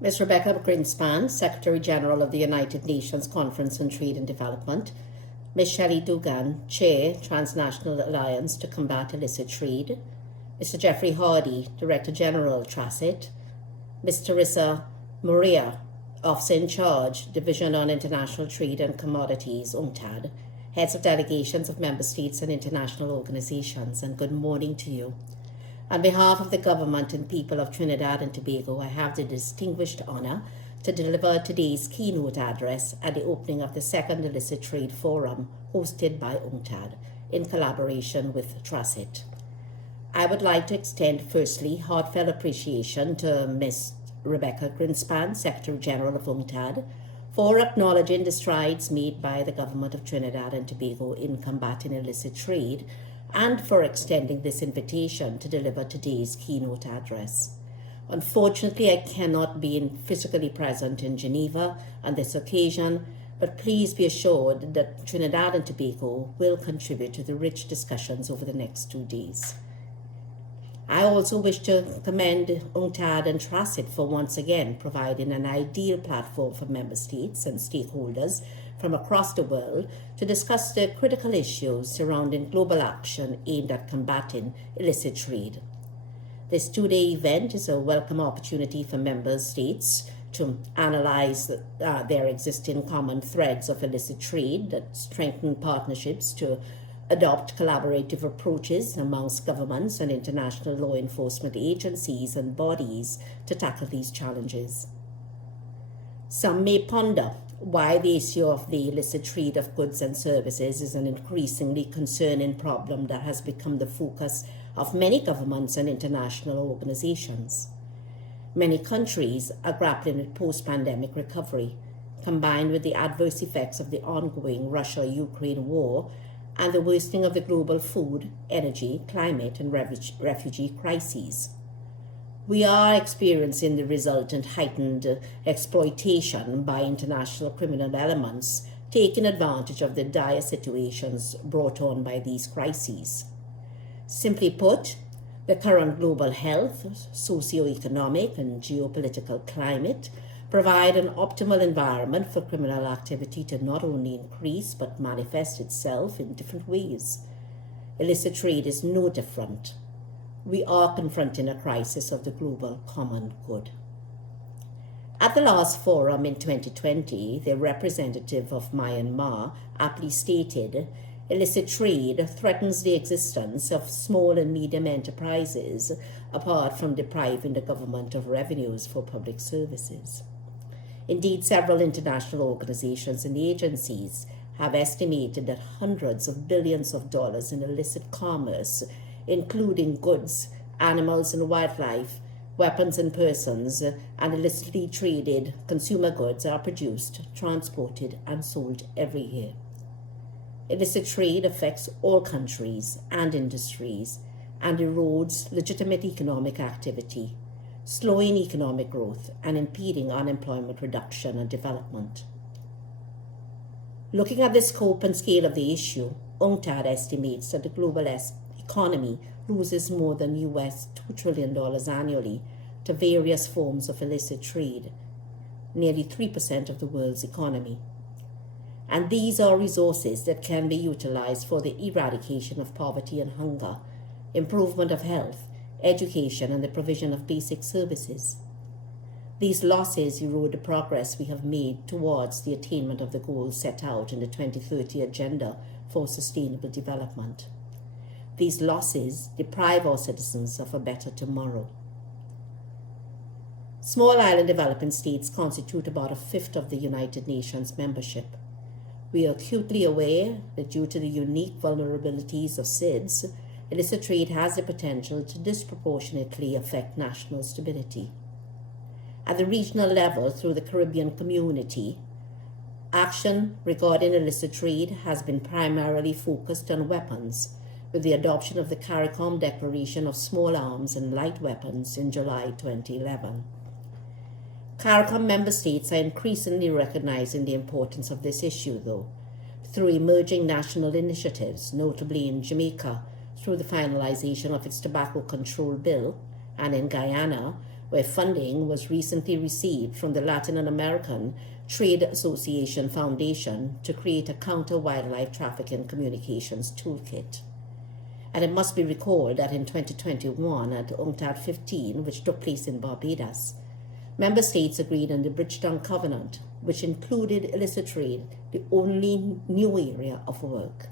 Ms. Rebecca Greenspan, Secretary General of the United Nations Conference on Trade and Development, Ms. Shelley Dugan, Chair, Transnational Alliance to Combat Illicit Trade, Mr. Jeffrey Hardy, Director General, TRACIT, Ms. Teresa Maria, Officer in Charge, Division on International Trade and Commodities, UNCTAD, Heads of Delegations of Member States and International Organizations, and good morning to you. On behalf of the government and people of Trinidad and Tobago, I have the distinguished honour to deliver today's keynote address at the opening of the second Illicit Trade Forum hosted by UNCTAD in collaboration with TRACIT. I would like to extend firstly heartfelt appreciation to Ms. Rebecca Greenspan, Secretary General of UNCTAD, for acknowledging the strides made by the government of Trinidad and Tobago in combating illicit trade, and for extending this invitation to deliver today's keynote address. Unfortunately, I cannot be physically present in Geneva on this occasion, but please be assured that Trinidad and Tobago will contribute to the rich discussions over the next 2 days. I also wish to commend UNCTAD and TRACIT for once again providing an ideal platform for member states and stakeholders from across the world to discuss the critical issues surrounding global action aimed at combating illicit trade. This 2-day event is a welcome opportunity for member states to analyze their existing common threads of illicit trade that strengthen partnerships to adopt collaborative approaches amongst governments and international law enforcement agencies and bodies to tackle these challenges. Some may ponder why the issue of the illicit trade of goods and services is an increasingly concerning problem that has become the focus of many governments and international organizations. Many countries are grappling with post-pandemic recovery, combined with the adverse effects of the ongoing Russia-Ukraine war and the worsening of the global food, energy, climate, and refugee crises. We are experiencing the resultant heightened exploitation by international criminal elements taking advantage of the dire situations brought on by these crises. Simply put, the current global health, socio-economic, and geopolitical climate provide an optimal environment for criminal activity to not only increase but manifest itself in different ways. Illicit trade is no different. We are confronting a crisis of the global common good. At the last forum in 2020, the representative of Myanmar aptly stated, illicit trade threatens the existence of small and medium enterprises apart from depriving the government of revenues for public services. Indeed, several international organizations and agencies have estimated that hundreds of billions of dollars in illicit commerce, including goods, animals and wildlife, weapons and persons, and illicitly traded consumer goods are produced, transported, and sold every year. Illicit trade affects all countries and industries and erodes legitimate economic activity, slowing economic growth and impeding unemployment reduction and development. Looking at the scope and scale of the issue, UNCTAD estimates that the global economy loses more than US $2 trillion annually to various forms of illicit trade, nearly 3% of the world's economy. And these are resources that can be utilized for the eradication of poverty and hunger, improvement of health, education, and the provision of basic services. These losses erode the progress we have made towards the attainment of the goals set out in the 2030 Agenda for Sustainable Development. These losses deprive our citizens of a better tomorrow. Small island developing states constitute about a fifth of the United Nations membership. We are acutely aware that due to the unique vulnerabilities of SIDS, illicit trade has the potential to disproportionately affect national stability. At the regional level, through the Caribbean community, action regarding illicit trade has been primarily focused on weapons, with the adoption of the CARICOM Declaration of Small Arms and Light Weapons in July 2011. CARICOM member states are increasingly recognizing the importance of this issue, though, through emerging national initiatives, notably in Jamaica, through the finalization of its tobacco control bill, and in Guyana, where funding was recently received from the Latin American Trade Association Foundation to create a counter-wildlife trafficking communications toolkit. And it must be recalled that in 2021 at UNCTAD 15, which took place in Barbados, member states agreed on the Bridgetown Covenant, which included illicit trade, the only new area of work.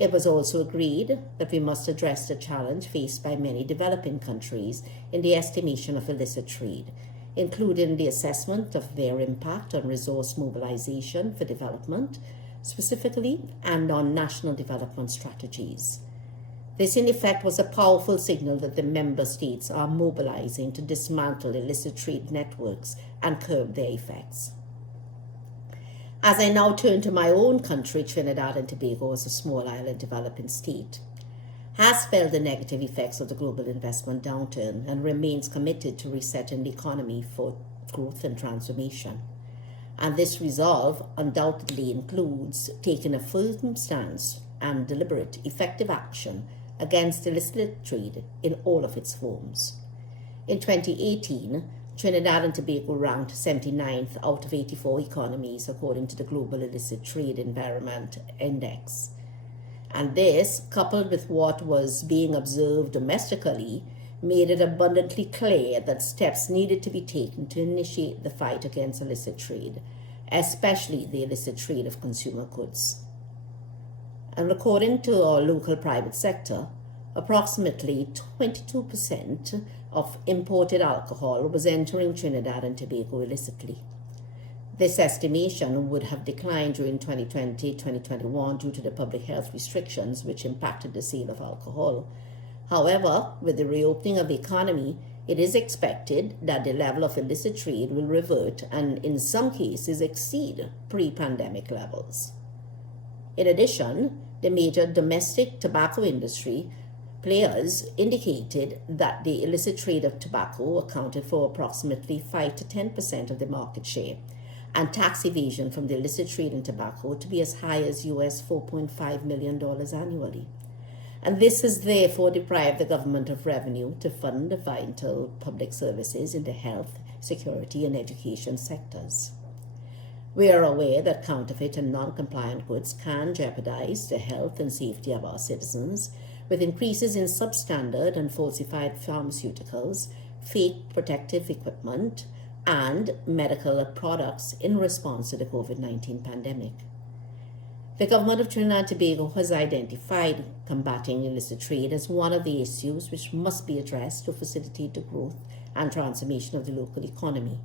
It was also agreed that we must address the challenge faced by many developing countries in the estimation of illicit trade, including the assessment of their impact on resource mobilization for development, specifically, and on national development strategies. This, in effect, was a powerful signal that the member states are mobilizing to dismantle illicit trade networks and curb their effects. As I now turn to my own country, Trinidad and Tobago, as a small island developing state, has felt the negative effects of the global investment downturn and remains committed to resetting the economy for growth and transformation. And this resolve undoubtedly includes taking a firm stance and deliberate, effective action against illicit trade in all of its forms. In 2018, Trinidad and Tobago ranked 79th out of 84 economies according to the Global Illicit Trade Environment Index. And this, coupled with what was being observed domestically, made it abundantly clear that steps needed to be taken to initiate the fight against illicit trade, especially the illicit trade of consumer goods. And according to our local private sector, approximately 22% of imported alcohol was entering Trinidad and Tobago illicitly. This estimation would have declined during 2020-2021 due to the public health restrictions which impacted the sale of alcohol. However, with the reopening of the economy, it is expected that the level of illicit trade will revert and in some cases exceed pre-pandemic levels. In addition, the major domestic tobacco industry players indicated that the illicit trade of tobacco accounted for approximately 5 to 10% of the market share, and tax evasion from the illicit trade in tobacco to be as high as US $4.5 million annually. And this has therefore deprived the government of revenue to fund the vital public services in the health, security, and education sectors. We are aware that counterfeit and non-compliant goods can jeopardize the health and safety of our citizens, with increases in substandard and falsified pharmaceuticals, fake protective equipment, and medical products in response to the COVID-19 pandemic. The government of Trinidad and Tobago has identified combating illicit trade as one of the issues which must be addressed to facilitate the growth and transformation of the local economy.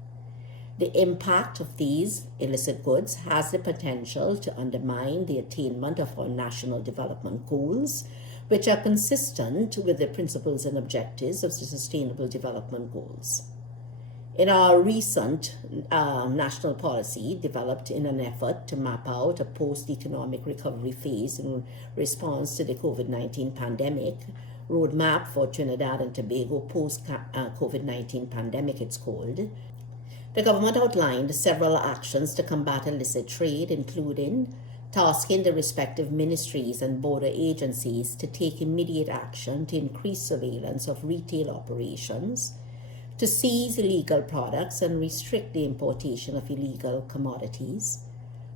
The impact of these illicit goods has the potential to undermine the attainment of our national development goals, which are consistent with the principles and objectives of the Sustainable Development Goals. In our recent national policy, developed in an effort to map out a post-economic recovery phase in response to the COVID-19 pandemic, Roadmap for Trinidad and Tobago post-COVID-19 pandemic it's called, the government outlined several actions to combat illicit trade, including tasking the respective ministries and border agencies to take immediate action to increase surveillance of retail operations, to seize illegal products and restrict the importation of illegal commodities,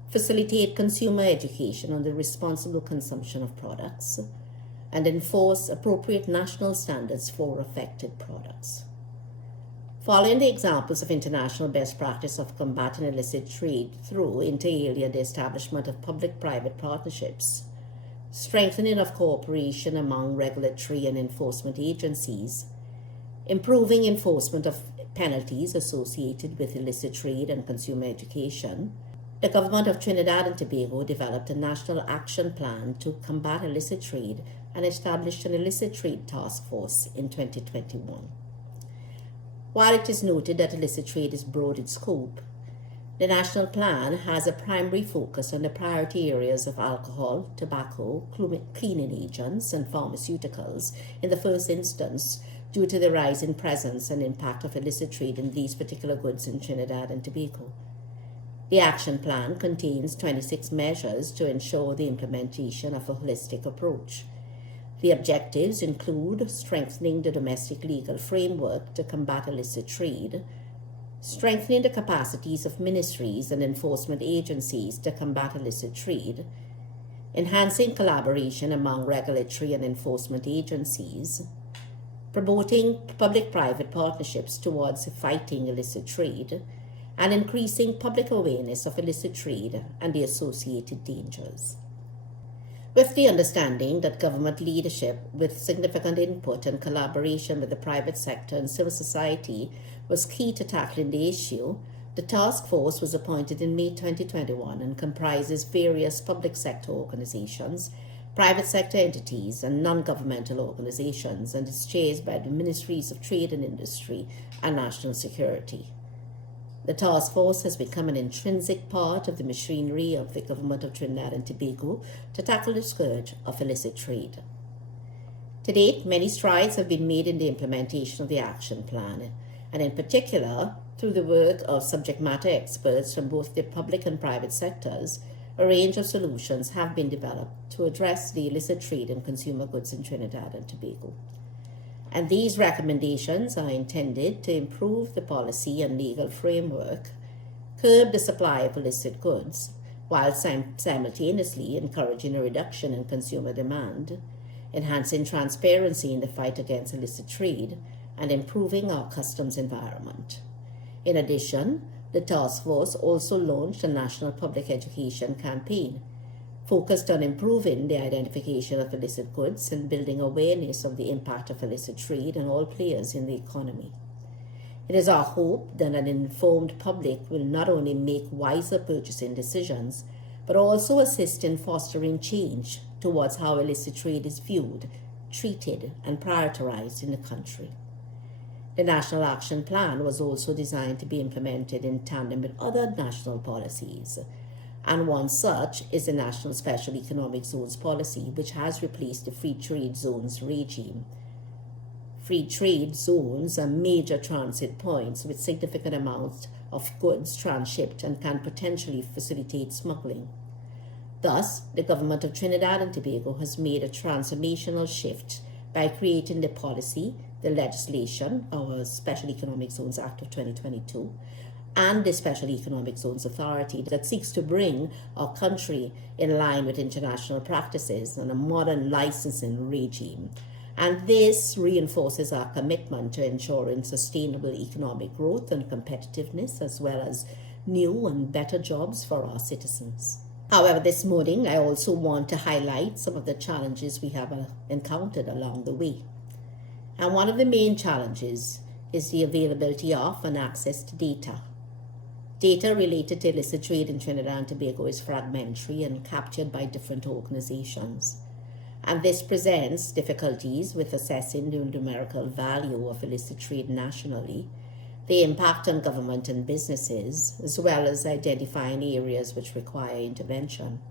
facilitate consumer education on the responsible consumption of products, and enforce appropriate national standards for affected products. Following the examples of international best practice of combating illicit trade through, inter alia, the establishment of public-private partnerships, strengthening of cooperation among regulatory and enforcement agencies, improving enforcement of penalties associated with illicit trade and consumer education, the government of Trinidad and Tobago developed a national action plan to combat illicit trade and established an illicit trade task force in 2021. While it is noted that illicit trade is broad in scope, the national plan has a primary focus on the priority areas of alcohol, tobacco, cleaning agents, and pharmaceuticals in the first instance due to the rise in presence and impact of illicit trade in these particular goods in Trinidad and Tobago. The action plan contains 26 measures to ensure the implementation of a holistic approach. The objectives include strengthening the domestic legal framework to combat illicit trade, strengthening the capacities of ministries and enforcement agencies to combat illicit trade, enhancing collaboration among regulatory and enforcement agencies, promoting public-private partnerships towards fighting illicit trade, and increasing public awareness of illicit trade and the associated dangers. With the understanding that government leadership, with significant input and collaboration with the private sector and civil society, was key to tackling the issue, the task force was appointed in May 2021 and comprises various public sector organizations, private sector entities, and non-governmental organizations, and is chaired by the Ministries of Trade and Industry and National Security. The task force has become an intrinsic part of the machinery of the Government of Trinidad and Tobago to tackle the scourge of illicit trade. To date, many strides have been made in the implementation of the action plan, and in particular, through the work of subject matter experts from both the public and private sectors, a range of solutions have been developed to address the illicit trade in consumer goods in Trinidad and Tobago. And these recommendations are intended to improve the policy and legal framework, curb the supply of illicit goods, while simultaneously encouraging a reduction in consumer demand, enhancing transparency in the fight against illicit trade, and improving our customs environment. In addition, the task force also launched a national public education campaign focused on improving the identification of illicit goods and building awareness of the impact of illicit trade on all players in the economy. It is our hope that an informed public will not only make wiser purchasing decisions, but also assist in fostering change towards how illicit trade is viewed, treated, and prioritized in the country. The National Action Plan was also designed to be implemented in tandem with other national policies, and one such is the National Special Economic Zones Policy, which has replaced the Free Trade Zones regime. Free trade zones are major transit points with significant amounts of goods transshipped and can potentially facilitate smuggling. Thus, the Government of Trinidad and Tobago has made a transformational shift by creating the policy, the legislation, our Special Economic Zones Act of 2022, and the Special Economic Zones Authority that seeks to bring our country in line with international practices and a modern licensing regime. And this reinforces our commitment to ensuring sustainable economic growth and competitiveness, as well as new and better jobs for our citizens. However, this morning I also want to highlight some of the challenges we have encountered along the way. And one of the main challenges is the availability of and access to data. Data related to illicit trade in Trinidad and Tobago is fragmentary and captured by different organizations. And this presents difficulties with assessing the numerical value of illicit trade nationally, the impact on government and businesses, as well as identifying areas which require intervention.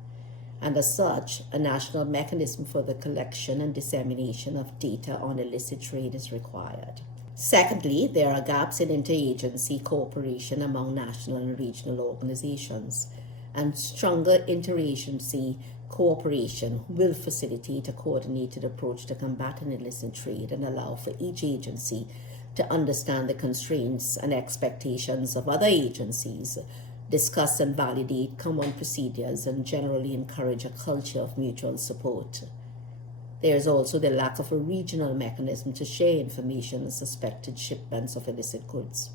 And as such, a national mechanism for the collection and dissemination of data on illicit trade is required. Secondly, there are gaps in interagency cooperation among national and regional organizations, and stronger interagency cooperation will facilitate a coordinated approach to combating illicit trade and allow for each agency to understand the constraints and expectations of other agencies, discuss and validate common procedures, and generally encourage a culture of mutual support. There is also the lack of a regional mechanism to share information on suspected shipments of illicit goods.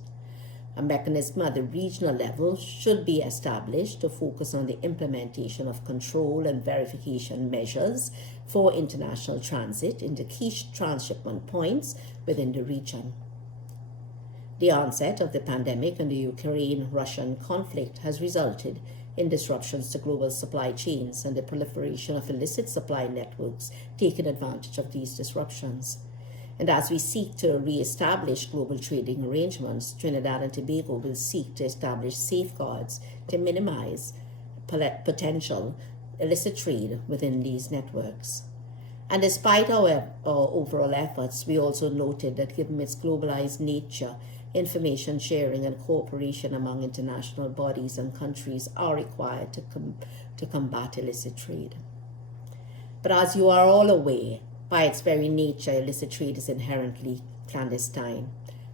A mechanism at the regional level should be established to focus on the implementation of control and verification measures for international transit into key transshipment points within the region. The onset of the pandemic and the Ukraine-Russian conflict has resulted in disruptions to global supply chains and the proliferation of illicit supply networks taking advantage of these disruptions. And as we seek to re-establish global trading arrangements, Trinidad and Tobago will seek to establish safeguards to minimize potential illicit trade within these networks. And despite our overall efforts, we also noted that given its globalized nature, information sharing and cooperation among international bodies and countries are required to combat illicit trade. But as you are all aware, By its very nature, illicit trade is inherently clandestine,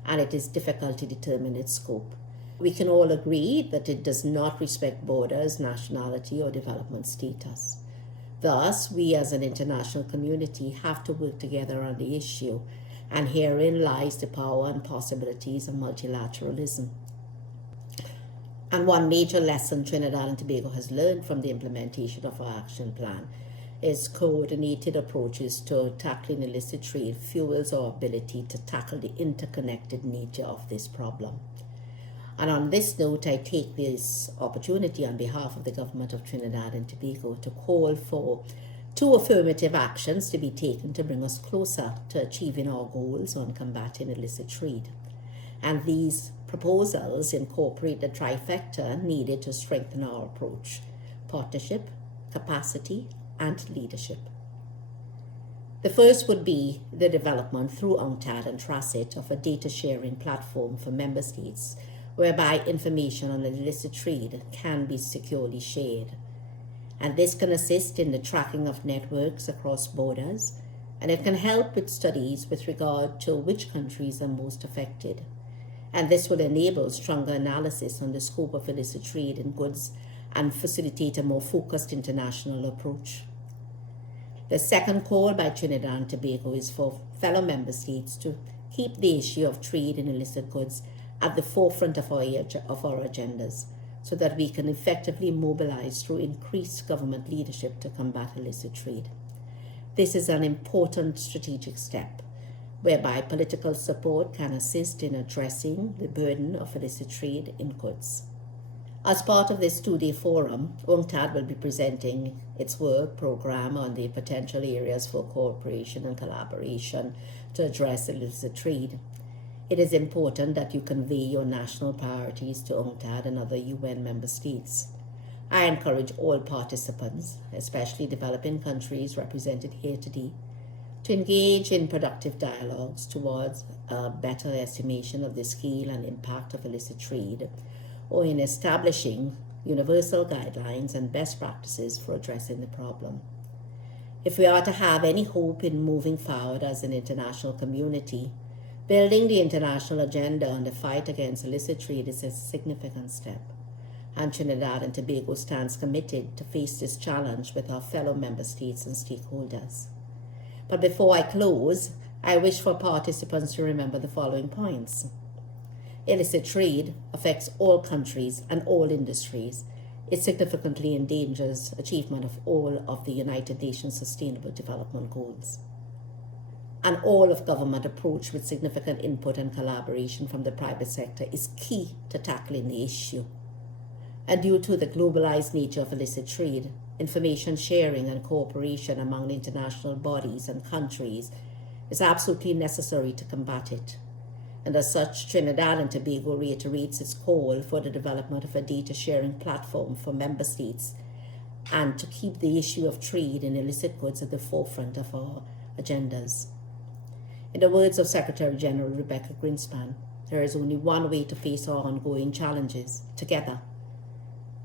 and it is difficult to determine its scope. We can all agree that it does not respect borders, nationality, or development status. Thus, we as an international community have to work together on the issue, and herein lies the power and possibilities of multilateralism. And one major lesson Trinidad and Tobago has learned from the implementation of our action plan is coordinated approaches to tackling illicit trade fuels our ability to tackle the interconnected nature of this problem. And on this note, I take this opportunity on behalf of the government of Trinidad and Tobago to call for 2 affirmative actions to be taken to bring us closer to achieving our goals on combating illicit trade. And these proposals incorporate the trifecta needed to strengthen our approach: partnership, capacity, and leadership. The first would be the development through UNCTAD and TRACIT of a data sharing platform for member states whereby information on illicit trade can be securely shared. And this can assist in the tracking of networks across borders, and it can help with studies with regard to which countries are most affected. And this will enable stronger analysis on the scope of illicit trade in goods and facilitate a more focused international approach. The second call by Trinidad and Tobago is for fellow member states to keep the issue of trade in illicit goods at the forefront of our agendas, so that we can effectively mobilize through increased government leadership to combat illicit trade. This is an important strategic step, whereby political support can assist in addressing the burden of illicit trade in goods. As part of this 2-day forum, UNCTAD will be presenting its work program on the potential areas for cooperation and collaboration to address illicit trade. It is important that you convey your national priorities to UNCTAD and other UN member states. I encourage all participants, especially developing countries represented here today, to engage in productive dialogues towards a better estimation of the scale and impact of illicit trade, or in establishing universal guidelines and best practices for addressing the problem. If we are to have any hope in moving forward as an international community, building the international agenda on the fight against illicit trade is a significant step, and Trinidad and Tobago stands committed to face this challenge with our fellow member states and stakeholders. But before I close, I wish for participants to remember the following points. Illicit trade affects all countries and all industries. It significantly endangers achievement of all of the United Nations Sustainable Development Goals. An all-of-government approach with significant input and collaboration from the private sector is key to tackling the issue. And due to the globalized nature of illicit trade, information sharing and cooperation among international bodies and countries is absolutely necessary to combat it. And as such, Trinidad and Tobago reiterates its call for the development of a data sharing platform for member states and to keep the issue of trade in illicit goods at the forefront of our agendas. In the words of Secretary General Rebecca Greenspan, there is only one way to face our ongoing challenges: together.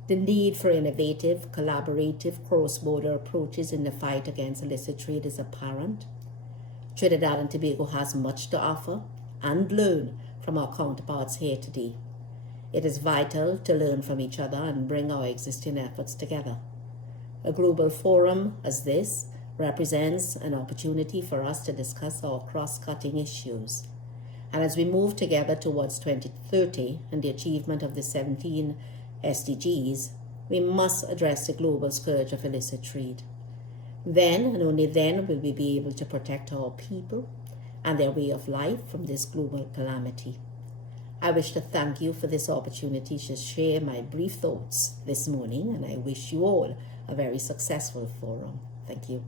The need for innovative, collaborative, cross-border approaches in the fight against illicit trade is apparent. Trinidad and Tobago has much to offer and learn from our counterparts here today. It is vital to learn from each other and bring our existing efforts together. A global forum as this represents an opportunity for us to discuss our cross-cutting issues. And as we move together towards 2030 and the achievement of the 17 SDGs, we must address the global scourge of illicit trade. Then, and only then, will we be able to protect our people and their way of life from this global calamity. I wish to thank you for this opportunity to share my brief thoughts this morning, and I wish you all a very successful forum. Thank you.